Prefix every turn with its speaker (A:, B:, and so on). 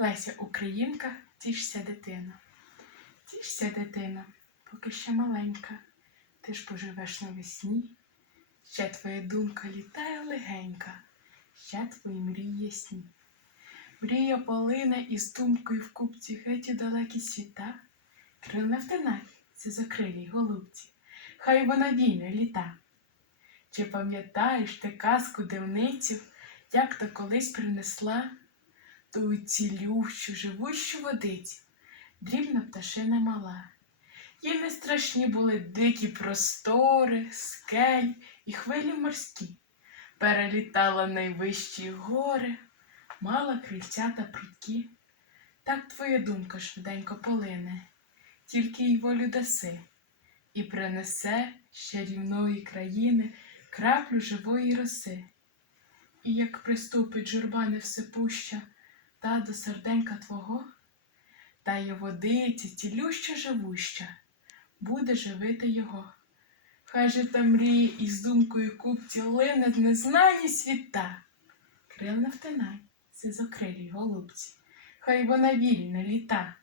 A: Леся Українка, тішся дитина. Тішся, дитина, поки ще маленька, ти ж поживеш навесні. Ще твоя думка літає легенька, ще твої мрії ясні. Мрія полине із думкою в купці геть у далекі світа. Крил не втинай, це закрилій голубці, хай вона вільно літа. Чи пам'ятаєш ти казку дивницю, як то колись принесла ту цілющу, живущу водицю, дрібна пташина мала. Їй не страшні були дикі простори, скель і хвилі морські. Перелітала найвищі гори, мала крильця та прутки. Так твоя думка швиденько полине, тільки й волю даси, і принесе з чарівної країни краплю живої роси. І як приступить журба невсипуща, та до серденька твого, та й водиці цілюща живуща, буде живити його. Хай же та мріє із думкою купці лине в незнані світа. Крил не втинай, сизокрилій голубці, хай вона вільно літа.